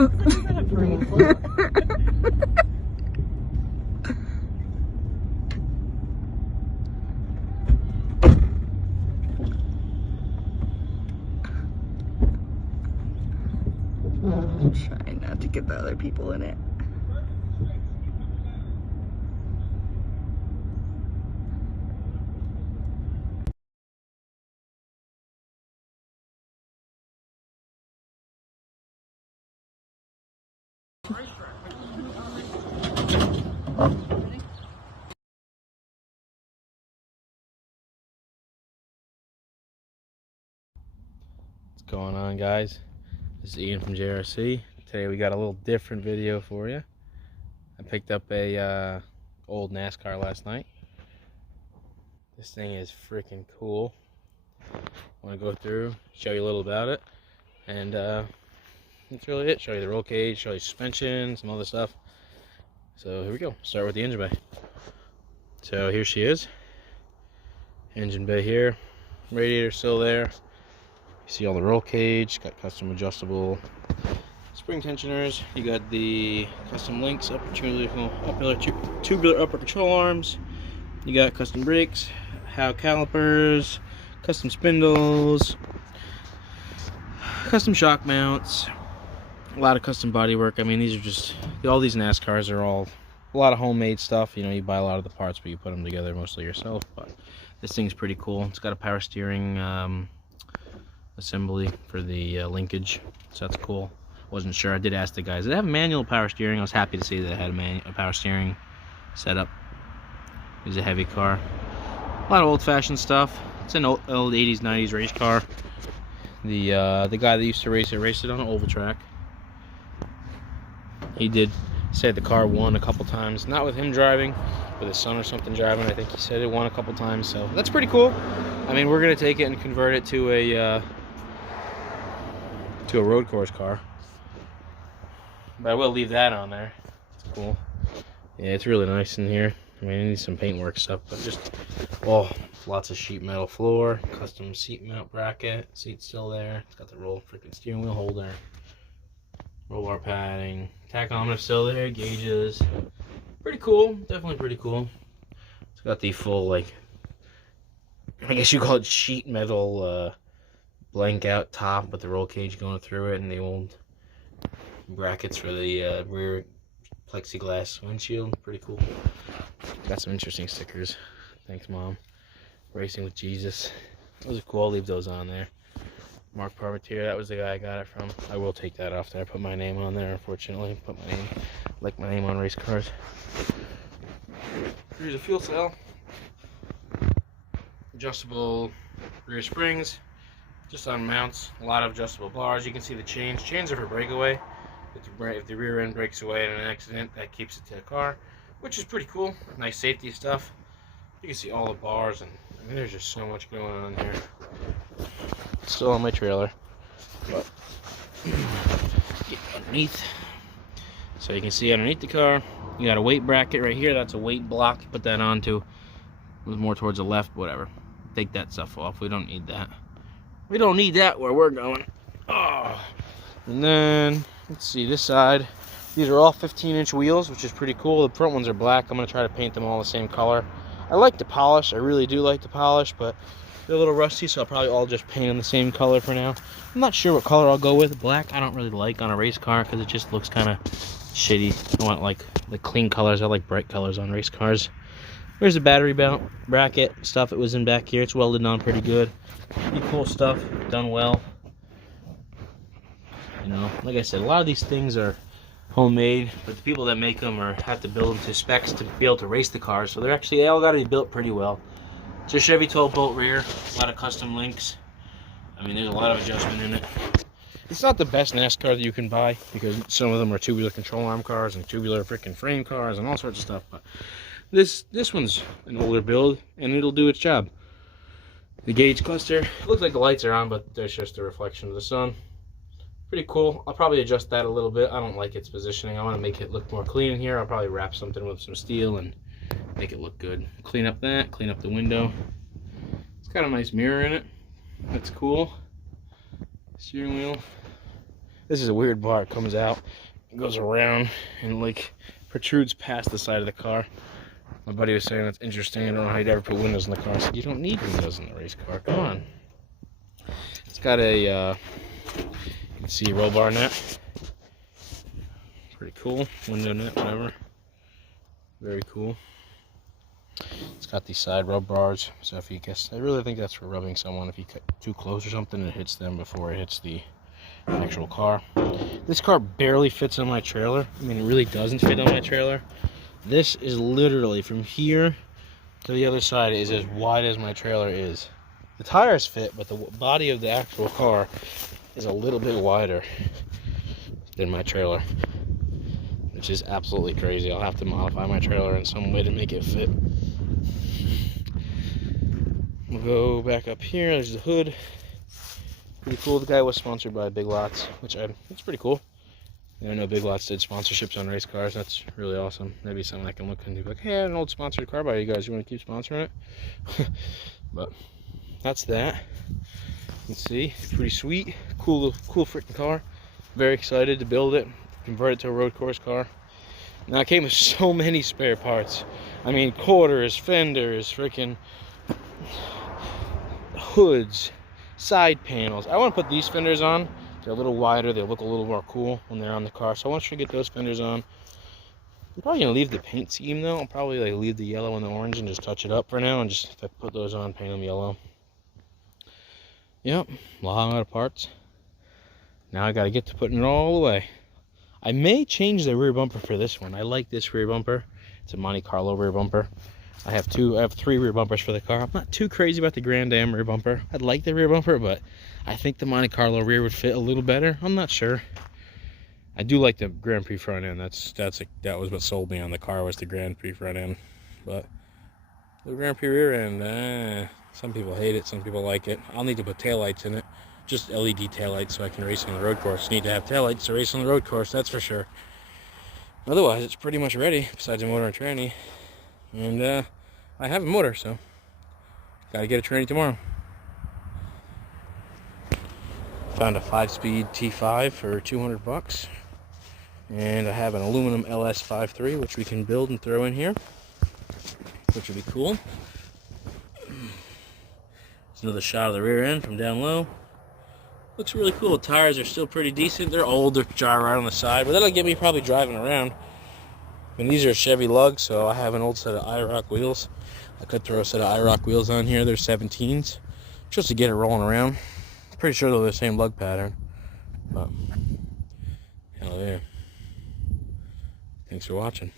I'm trying not to get the other people in it. What's going on, guys? This is Ian from J.R.C. Today we got a little different video for you. I picked up a old NASCAR last night. This thing is freaking cool. I want to go through, show you a little about it, and that's really it. Show you the roll cage, show you suspension, some other stuff. So here we go. Start with the engine bay. So here she is. Engine bay here. Radiator still there. You see all the roll cage. Got custom adjustable spring tensioners. You got the custom links, tubular upper control arms. You got custom brakes, Howe calipers, custom spindles, custom shock mounts, a lot of custom body work. I mean, these are just, all these NASCARs are all a lot of homemade stuff. You know, you buy a lot of the parts, but you put them together mostly yourself. But this thing's pretty cool. It's got a power steering assembly for the linkage, so that's cool. Wasn't sure. I did ask the guys. They have manual power steering. I was happy to see that it had a power steering setup. It's a heavy car. A lot of old-fashioned stuff. It's an old 80s, 90s race car. The guy that used to race it on an oval track. He did say the car won a couple times. Not with him driving, with his son or something driving. I think he said it won a couple times. So that's pretty cool. I mean, we're gonna take it and convert it to a road course car. But I will leave that on there. It's cool. Yeah, it's really nice in here. I mean, it needs some paintwork stuff, but just, oh, lots of sheet metal floor, custom seat mount bracket, seat's still there. It's got the roll freaking steering wheel holder, roll bar padding, tachometer still there, gauges. Pretty cool, definitely pretty cool. It's got the full, like, I guess you call it sheet metal blank out top with the roll cage going through it, and the old brackets for the rear plexiglass windshield. Pretty cool. Got some interesting stickers. Thanks, Mom. Racing with Jesus. Those are cool. I'll leave those on there. Mark Parmentier, that was the guy I got it from. I will take that off there. I put my name on there, unfortunately. Put my name, like my name on race cars. Here's a fuel cell. Adjustable rear springs. Just on mounts. A lot of adjustable bars. You can see the chains. Chains are for breakaway. If the rear end breaks away in an accident, that keeps it to the car, which is pretty cool. Nice safety stuff. You can see all the bars, and I mean, there's just so much going on here. It's still on my trailer, but get underneath. So you can see underneath the car, you got a weight bracket right here. That's a weight block. Put that onto. It was more towards the left, whatever. Take that stuff off. We don't need that. We don't need that where we're going. Oh, and then let's see this side. These are all 15-inch wheels, which is pretty cool. The front ones are black. I'm going to try to paint them all the same color. I like the polish. I really do like the polish, but they're a little rusty, so I'll probably all just paint them the same color for now. I'm not sure what color I'll go with. Black I don't really like on a race car because it just looks kind of shitty. I want like the clean colors. I like bright colors on race cars. There's the battery belt bracket stuff. It was in back here. It's welded on pretty good. Pretty cool stuff. Done well. You know, like I said, a lot of these things are homemade, but the people that make them have to build them to specs to be able to race the cars. So they all got to be built pretty well. It's a Chevy 12-bolt rear, a lot of custom links. I mean, there's a lot of adjustment in it. It's not the best NASCAR that you can buy because some of them are tubular control arm cars and tubular freaking frame cars and all sorts of stuff. But this one's an older build and it'll do its job. The gauge cluster, it looks like the lights are on, but there's just a reflection of the sun. Pretty cool. I'll probably adjust that a little bit. I don't like its positioning. I want to make it look more clean here. I'll probably wrap something with some steel and make it look good. Clean up that, clean up the window. It's got a nice mirror in it. That's cool. Steering wheel. This is a weird bar. It comes out, it goes around, and like protrudes past the side of the car. My buddy was saying that's interesting. I don't know how you'd ever put windows in the car. I said, you don't need windows in the race car. Come on. It's got a, you can see roll bar net. Pretty cool. Window net, whatever. Very cool. It's got these side rub bars. So if you guess, I really think that's for rubbing someone. If you cut too close or something, it hits them before it hits the actual car. This car barely fits on my trailer. I mean, it really doesn't fit on my trailer. This is literally from here to the other side is as wide as my trailer is. The tires fit, but the body of the actual car is a little bit wider than my trailer, which is absolutely crazy. I'll have to modify my trailer in some way to make it fit. We'll go back up here. There's the hood. Pretty cool. The guy was sponsored by Big Lots, it's pretty cool. I know Big Lots did sponsorships on race cars. That's really awesome. Maybe something I can look into. Like, hey, I have an old sponsored car by you guys. You want to keep sponsoring it? But that's that. You can see, pretty sweet. Cool freaking car. Very excited to build it. Convert it to a road course car. Now it came with so many spare parts. I mean, quarters, fenders, freaking hoods, side panels. I want to put these fenders on. They're a little wider. They look a little more cool when they're on the car. So I want you to get those fenders on. I'm probably going to leave the paint scheme though. I'll probably like leave the yellow and the orange and just touch it up for now. And just if I put those on, paint them yellow. Yep, long out of parts. Now I got to get to putting it all away. I may change the rear bumper for this one. I like this rear bumper. It's a Monte Carlo rear bumper. I have 3 rear bumpers for the car. I'm not too crazy about the Grand Am rear bumper. I'd like the rear bumper, but I think the Monte Carlo rear would fit a little better. I'm not sure. I do like the Grand Prix front end. That was what sold me on the car, was the Grand Prix front end. But the Grand Prix rear end, some people hate it, some people like it. I'll need to put taillights in it. Just LED taillights so I can race on the road course. Need to have taillights to race on the road course, that's for sure. Otherwise, it's pretty much ready, besides a motor and tranny. And I have a motor, so gotta get a tranny tomorrow. Found a 5-speed T5 for 200 bucks. And I have an aluminum LS53, which we can build and throw in here, which would be cool. There's another shot of the rear end from down low. Looks really cool. The tires are still pretty decent. They're old, they're jar right on the side, but that'll get me probably driving around. And these are Chevy lugs, so I have an old set of IROC wheels. I could throw a set of IROC wheels on here. They're 17s, just to get it rolling around. Pretty sure they're the same lug pattern, but hell yeah. Thanks for watching.